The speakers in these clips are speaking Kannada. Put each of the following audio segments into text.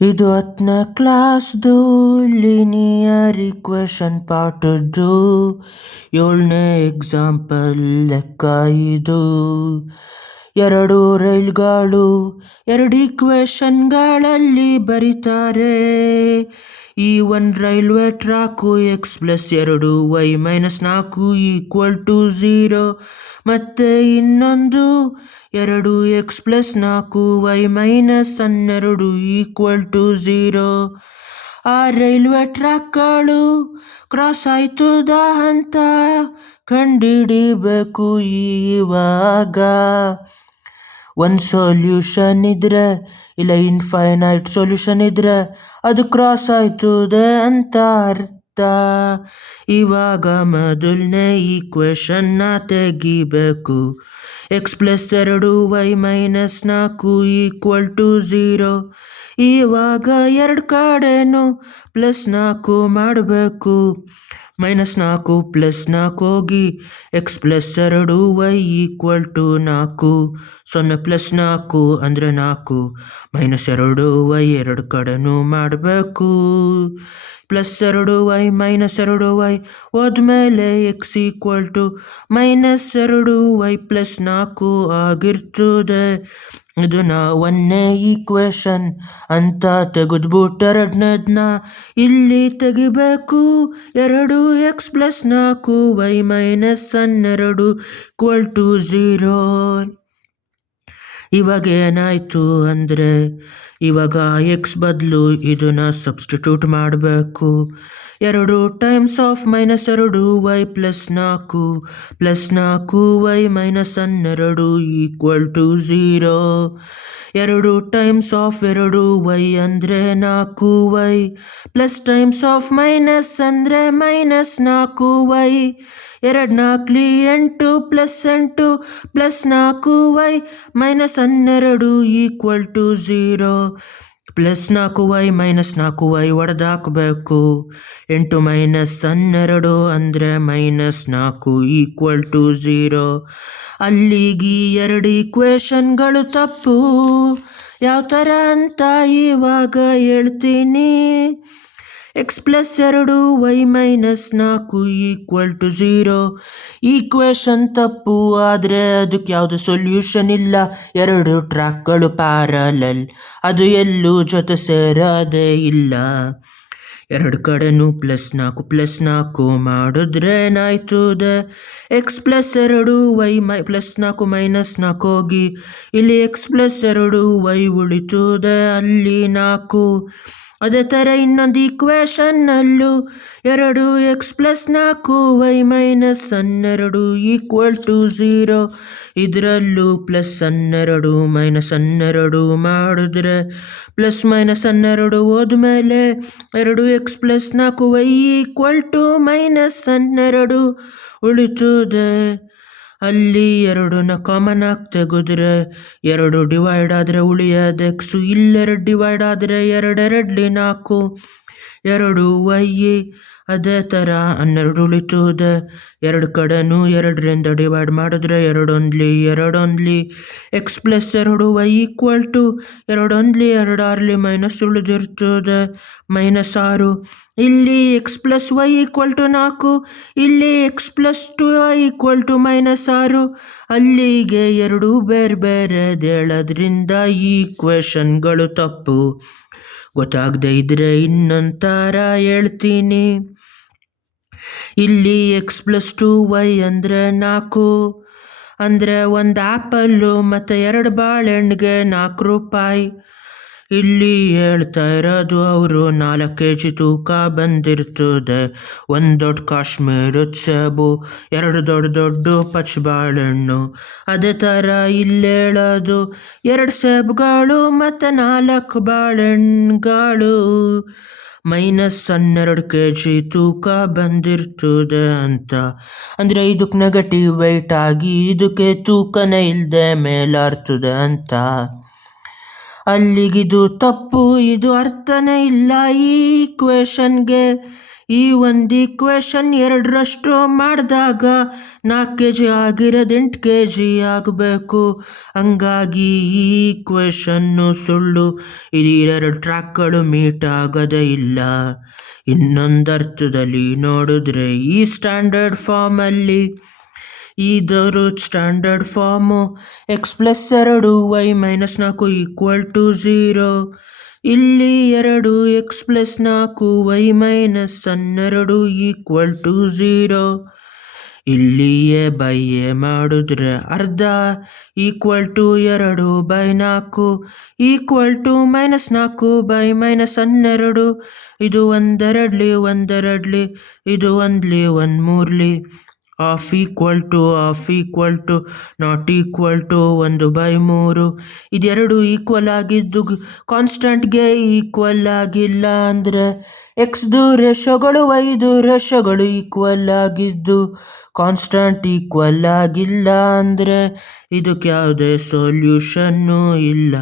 ಇದು 10ನೇ ಕ್ಲಾಸ್ದು ಲೀನಿಯರ್ ಈಕ್ವೇಷನ್ ಪಾಠದ್ದು 7ನೇ ಎಕ್ಸಾಂಪಲ್ ಲೆಕ್ಕ ಇದು. 2 ರೈಲ್ಗಳು 2 ಈಕ್ವೇಷನ್ಗಳಲ್ಲಿ ಬರೀತಾರೆ. ಈ ಒಂದು ರೈಲ್ವೆ ಟ್ರ್ಯಾಕು x+2y - 4 = 0 ಮತ್ತೆ ಇನ್ನೊಂದು 2x+4y - 12 = 0. ಆ ರೈಲ್ವೆ ಟ್ರ್ಯಾಕ್ಗಳು ಕ್ರಾಸ್ ಆಯ್ತದ ಅಂತ ಕಂಡಿಡಿಬೇಕು. ಇವಾಗ ಒಂದು ಸೊಲ್ಯೂಷನ್ ಇದ್ರೆ ಇಲ್ಲ ಇನ್ಫೈನೈಟ್ ಸೊಲ್ಯೂಷನ್ ಇದ್ರೆ ಅದು ಕ್ರಾಸ್ ಆಯ್ತದೆ ಅಂತ ಅರ್ಥ. ಇವಾಗ ಮೊದಲನೇ ಈಕ್ವೇಷನ್ನ ತೆಗಿಬೇಕು. x+2y - 4 = 0. ಇವಾಗ ಎರಡು ಕಡೆನೂ +4 ಮಾಡಬೇಕು. -4 + 4 ಹೋಗಿ x+2y = 4. 0 + 4 ಅಂದರೆ 4. -2y ಎರಡು ಕಡೆನೂ ಮಾಡಬೇಕು. +2y - 2y ಹೋದ್ಮೇಲೆ x = -2y + 4 ಆಗಿರ್ತದೆ. ಇದನ್ನ 1ನೇ ಈಕ್ವೇಷನ್ ಅಂತ ತೆಗೆದ್ಬಿಟ್ಟು ಎರಡನೇದನ್ನ ಇಲ್ಲಿ ತೆಗಿಬೇಕು. 2x+4y - 12 = 0. ಇವಾಗ ಏನಾಯ್ತು ಅಂದರೆ ಇವಾಗ x ಬದಲು ಇದನ್ನ ಸಬ್ಸ್ಟಿಟ್ಯೂಟ್ ಮಾಡಬೇಕು. 2 times of -2y + 4 +4y - 12 = 0. 2 times of 2y ಅಂದರೆ 4y plus times of minus ಅಂದರೆ -4y. 2 4 8 +8 +4y - 12 = 0. +4y -4y ಹೊಡೆದಾಕಬೇಕು. 8 -12 ಅಂದರೆ -4 = 0. ಅಲ್ಲಿಗೆ 2 ಈಕ್ವೇಷನ್ಗಳು ತಪ್ಪು. ಯಾವ ಥರ ಅಂತ ಇವಾಗ ಹೇಳ್ತೀನಿ. x+2y - 4 = 0 ಈಕ್ವೇಷನ್ ತಪ್ಪು, ಆದರೆ ಅದಕ್ಕೆ ಯಾವುದು ಸೊಲ್ಯೂಷನ್ ಇಲ್ಲ. 2 ಟ್ರ್ಯಾಕ್ಗಳು ಪ್ಯಾರಲಲ್, ಅದು ಎಲ್ಲೂ ಜೊತೆ ಸೇರೋದೇ ಇಲ್ಲ. ಎರಡು ಕಡೆನೂ +4 +4 ಮಾಡಿದ್ರೆ ಏನಾಯ್ತದೆ, x+2y +4 - 4 ಹೋಗಿ ಇಲ್ಲಿ x+2y ಉಳಿತದೆ, ಅಲ್ಲಿ 4. ಅದೇ ಥರ ಇನ್ನೊಂದು ಈಕ್ವೇಷನ್ನಲ್ಲೂ 2x+4y - 12 = 0. ಇದರಲ್ಲೂ +12 -12 ಮಾಡಿದ್ರೆ +-12 ಹೋದ್ಮೇಲೆ 2x+4y = -12 ಉಳಿತದೆ. ಅಲ್ಲಿ 2ನ ಕಾಮನ್ ಆಗಿ ತೆಗೆದ್ರೆ 2 ಡಿವೈಡ್ ಆದರೆ ಉಳಿಯೋದು x. ಇಲ್ಲೆರಡು ಡಿವೈಡ್ ಆದರೆ 2 4 2y. ಅದೇ ಥರ 12 ಉಳಿತದೆ. ಎರಡು ಕಡೆನೂ 2ರಿಂದ ಡಿವೈಡ್ ಮಾಡಿದ್ರೆ 2 1 2 x+2y = 2 1 2 6 ಮೈನಸ್ ಉಳಿದಿರ್ತದೆ -6. ಇಲ್ಲಿ x+y = 4, ಇಲ್ಲಿ x+2y = -6. ಅಲ್ಲಿಗೆ 2 ಬೇರೆ ಬೇರೆದು ಹೇಳೋದ್ರಿಂದ ಈ ಈಕ್ವೇಷನ್ಗಳು ತಪ್ಪು. ಗೊತ್ತಾಗದೇ ಇದ್ರೆ ಇನ್ನೊಂದು ಥರ ಹೇಳ್ತೀನಿ. ಇಲ್ಲಿ x+2y ಅಂದರೆ 4 ಅಂದರೆ ಒಂದು ಆ್ಯಪಲ್ಲು ಮತ್ತು 2 ಬಾಳೆಹಣ್ಣಿಗೆ 4 ರೂಪಾಯಿ. ಇಲ್ಲಿ ಹೇಳ್ತಾ ಇರೋದು ಅವರು 4 kg ತೂಕ ಬಂದಿರ್ತದೆ. ಒಂದು ದೊಡ್ಡ ಕಾಶ್ಮೀರದ ಸೇಬು, 2 ದೊಡ್ಡ ದೊಡ್ಡ ಪಚ್ಚ ಬಾಳೆಹಣ್ಣು. ಅದೇ ಥರ ಇಲ್ಲಿ ಹೇಳೋದು 2 ಸೇಬುಗಳು ಮತ್ತು 4 ಬಾಳೆಹಣ್ಣುಗಳು -12 kg ತೂಕ ಬಂದಿರ್ತದೆ ಅಂತ. ಅಂದರೆ ಇದಕ್ಕೆ ನೆಗೆಟಿವ್ ವೆಯ್ಟ್ ಆಗಿ ಇದಕ್ಕೆ ತೂಕನೇ ಇಲ್ಲದೆ ಮೇಲಾರ್ತದೆ ಅಂತ. ಅಲ್ಲಿಗಿದು ತಪ್ಪು, ಇದು ಅರ್ಥನೇ ಇಲ್ಲ ಈ ಈಕ್ವೇಷನ್ಗೆ. ಈ ಒಂದು ಈಕ್ವೇಷನ್ 2ರಷ್ಟು ಮಾಡಿದಾಗ 4 kg ಆಗಿರೋದು 8 kg ಆಗಬೇಕು. ಹಂಗಾಗಿ ಈ ಈಕ್ವೇಷನ್ನು ಸುಳ್ಳು. ಇದು 2 ಟ್ರ್ಯಾಕ್ಗಳು ಮೀಟ್ ಆಗೋದೇ ಇಲ್ಲ. ಇನ್ನೊಂದರ್ಥದಲ್ಲಿ ನೋಡಿದ್ರೆ ಈ ಸ್ಟ್ಯಾಂಡರ್ಡ್ ಫಾರ್ಮಲ್ಲಿ ಇದರ ಸ್ಟ್ಯಾಂಡರ್ಡ್ ಫಾರ್ಮು x+2 y - 4 = 0. ಇಲ್ಲಿ 2 x+4 y - 12 = 0. ಇಲ್ಲಿ a by a ಮಾಡಿದ್ರೆ ಅರ್ಧ = 2/4 = -4/-12. ಇದು ಒಂದೆರಡ್ಲಿ ಇದು ಒಂದ್ಲಿ ಒಂದ್ಮೂರ್ಲಿ. half not equal to 1/3. ಇದೆರಡು ಈಕ್ವಲ್ ಆಗಿದ್ದು ಕಾನ್ಸ್ಟೆಂಟ್ಗೆ ಈಕ್ವಲ್ ಆಗಿಲ್ಲ ಅಂದರೆ ಎಕ್ಸ್ದು ರೇಷೋಗಳು ವೈದು ರೇಷೋಗಳು ಈಕ್ವಲ್ ಆಗಿದ್ದು ಕಾನ್ಸ್ಟೆಂಟ್ ಈಕ್ವಲ್ ಆಗಿಲ್ಲ ಅಂದರೆ ಇದಕ್ಕೆ ಯಾವುದೇ ಸೊಲ್ಯೂಷನ್ನು ಇಲ್ಲ.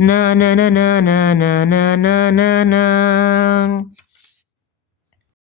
ನಾ ನಾ ನಾ ನಾ ನಾ ನಾ ನಾ ನಾ